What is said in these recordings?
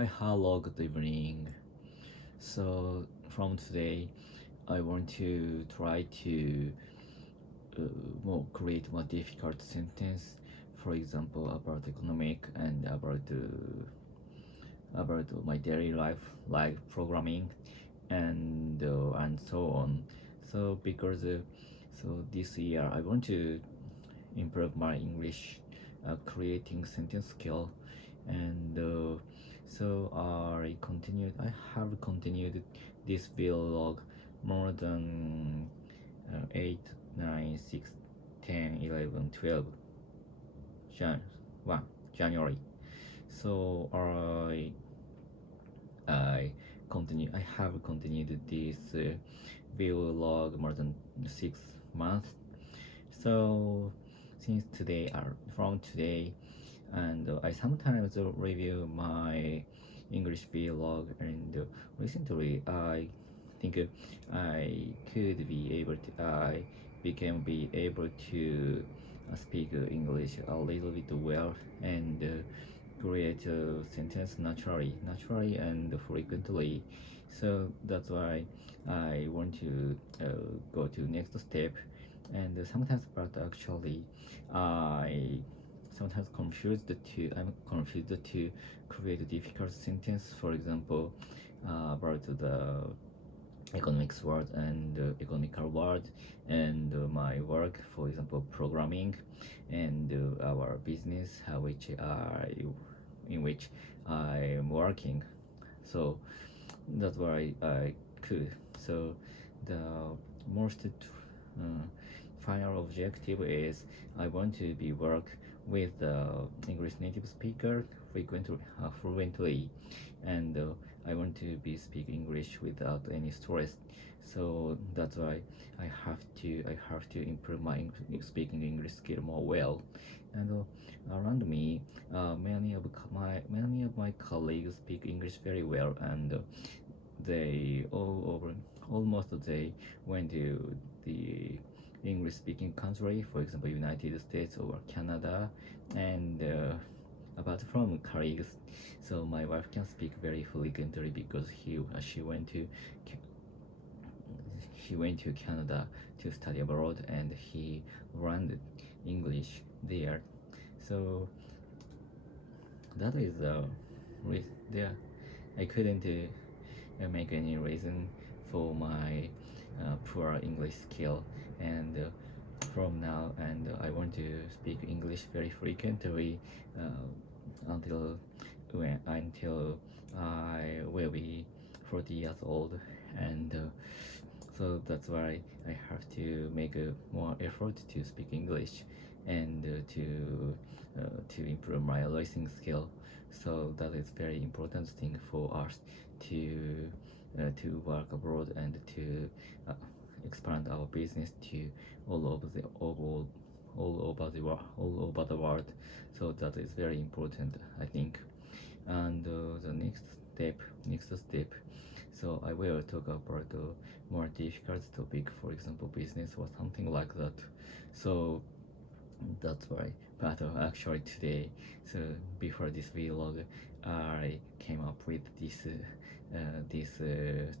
Hi, hello, good evening. So, from today, I want to try to create more difficult sentence. For example, about economic and about my daily life, like programming, and so on. So because so this year I want to improve my English creating sentence skill, and so I have continued this vlog more than 8 9 6 10 11 12 Jan 1 January. So I have continued this vlog more than 6 months. So since today from today, and I sometimes review my English vlog, and recently I think I could be able to I became be able to speak English a little bit well, and create a sentence naturally and frequently. So that's why I want to go to next step. And sometimes, but actually I sometimes I'm confused to create a difficult sentence. For example, about the economics word and economical word, and my work, for example programming, and our business in which I'm working. So that's why I could. So the most final objective is I want to be work with the English native speaker fluently, and I want to be speak English without any stress. So that's why I have to improve my speaking English skill more well. And around me, many of my colleagues speak English very well, and they all over almost they went to the English speaking country, for example United States or Canada. And apart from colleagues, so my wife can speak very fluently because she went to Canada to study abroad, and he learned English there. So that is there. I couldn't make any reason for my poor English skill, and from now, and I want to speak English very frequently until I will be 40 years old. And so that's why I have to make a more effort to speak English, and to improve my listening skill. So that is very important thing for us to work abroad, and to uh, expand our business to all over the all over the world. So that is very important, I think. And the next step, so I will talk about more difficult topic, for example business or something like that. So that's why. But actually today, so before this vlog, I came up with this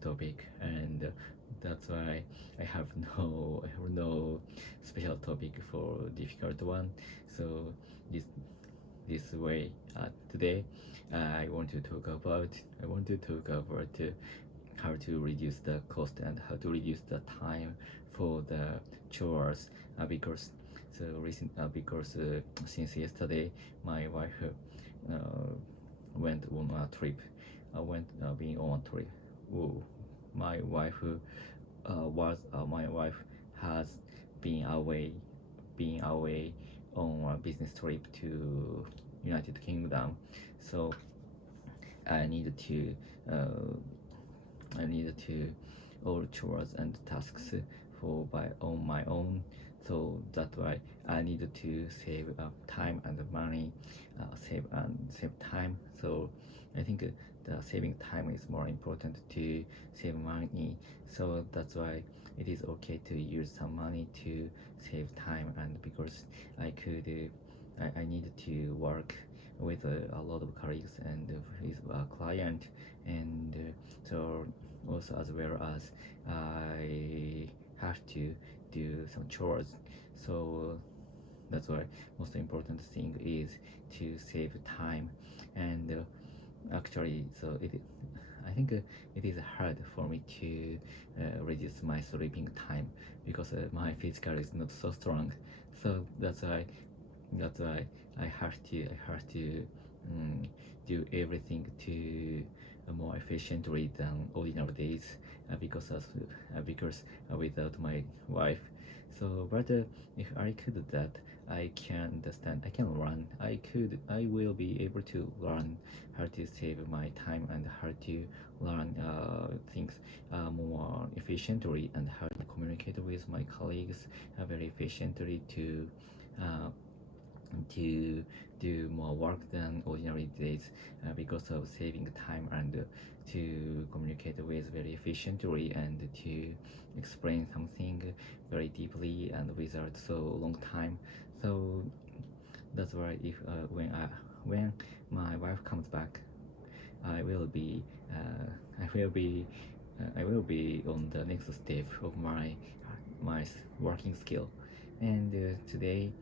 topic, and that's why I have no special topic for difficult one. So this this way, today I want to talk about how to reduce the cost and how to reduce the time for the chores, because since yesterday my wife went on a trip went being on a trip. Whoa. my wife my wife has been away on a business trip to United Kingdom. So I needed to all chores and tasks for by on my own. So that's why I needed to save time and money, save time. So I think the saving time is more important to save money. So that's why it is okay to use some money to save time, and because I needed to work with a lot of colleagues and with client, and so also as well as I have to do some chores. So that's why most important thing is to save time. And actually, so I think it is hard for me to reduce my sleeping time because my physical is not so strong. So that's why I have to do everything to more efficiently than ordinary days because without my wife. So, but if I could do that, I can understand. I can learn. I will be able to learn how to save my time and how to learn things more efficiently and how to communicate with my colleagues very efficiently uh, to do more work than ordinary days because of saving time and to communicate with very efficiently and to explain something very deeply and without so long time. So that's why if when my wife comes back, I will be I will be on the next step of my working skill. And today,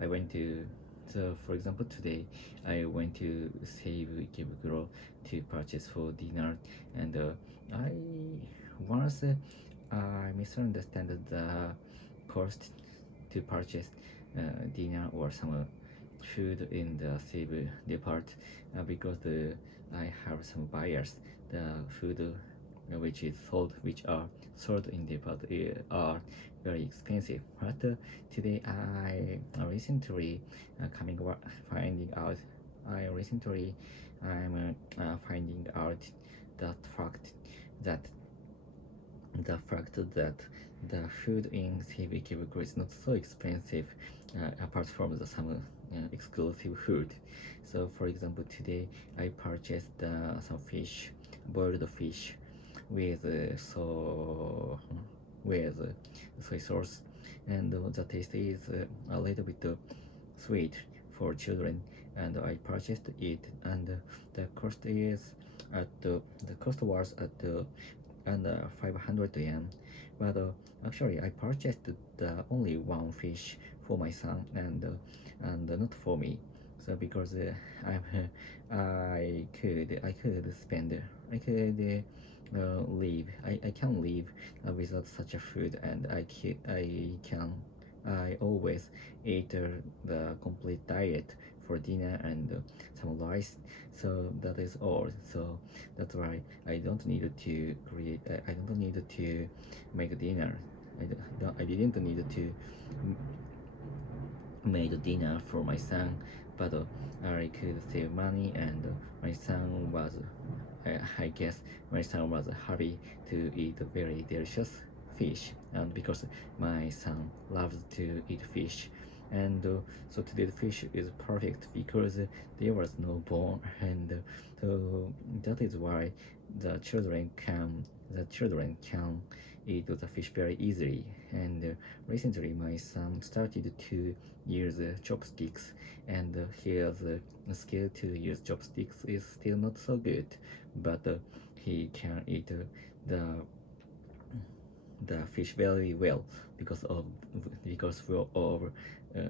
I went to so for example today I went to Seibu Ikebukuro to purchase for dinner, and I once I misunderstood the cost to purchase dinner or some food in the Seibu depart because I have some buyers. The food which are sold in depart are very expensive. But today I recently finding out. I recently I'm finding out that fact that that the food in Seibu Ikebukuro is not so expensive apart from some exclusive food. So for example today I purchased some fish, boiled fish with soy sauce, and the taste is a little bit sweet for children, and I purchased it, and the cost is the cost was at and 500 yen. But actually, I purchased the only one fish for my son and not for me. So because I'm I could spend I could live I can live without such a food, and I always eat the complete diet for dinner and some rice. So that is all. So that's why I don't need to create. I don't need to make dinner. I didn't need to make dinner for my son, but I could save money, and my son was. I guess my son was happy to eat very delicious fish, and because my son loves to eat fish, and so today's fish is perfect because there was no bone, and so that is why the children can eat the fish very easily. And recently my son started to use chopsticks, and his skill to use chopsticks is still not so good, but he can eat the fish very well because of because of uh,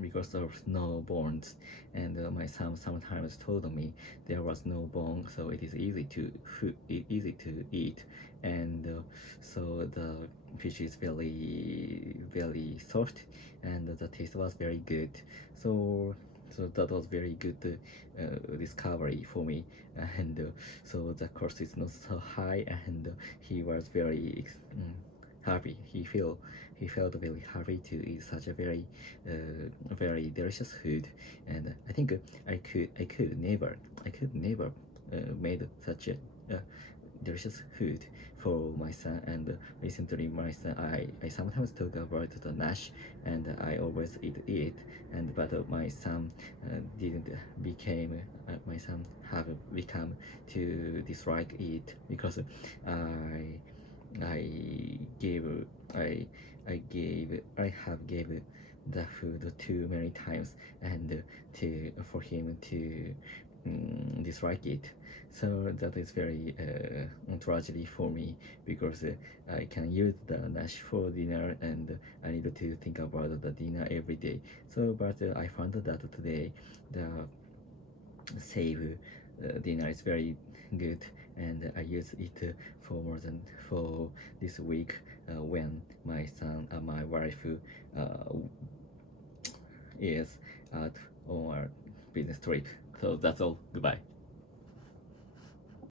because of no bones. And my son sometimes told me there was no bone, so it is easy to eat, and so the fish is very soft, and the taste was very good. So that was very good discovery for me, and so the cost is not so high, and he was happy. He felt very happy to eat such a very delicious food, and I think I could never made such a delicious food for my son. And recently my son I sometimes talk about the Nash, and I always eat it, and but my son didn't became my son have become to dislike it because I I gave I I have gave the food too many times, and to for him to dislike it. So that is very tragedy for me, because I can use the Nash for dinner, and I need to think about the dinner every day. So, but I found that today the Seibu dinner is very good, and I use it for more than for this week when my wife is at on our business trip. So that's all. Goodbye.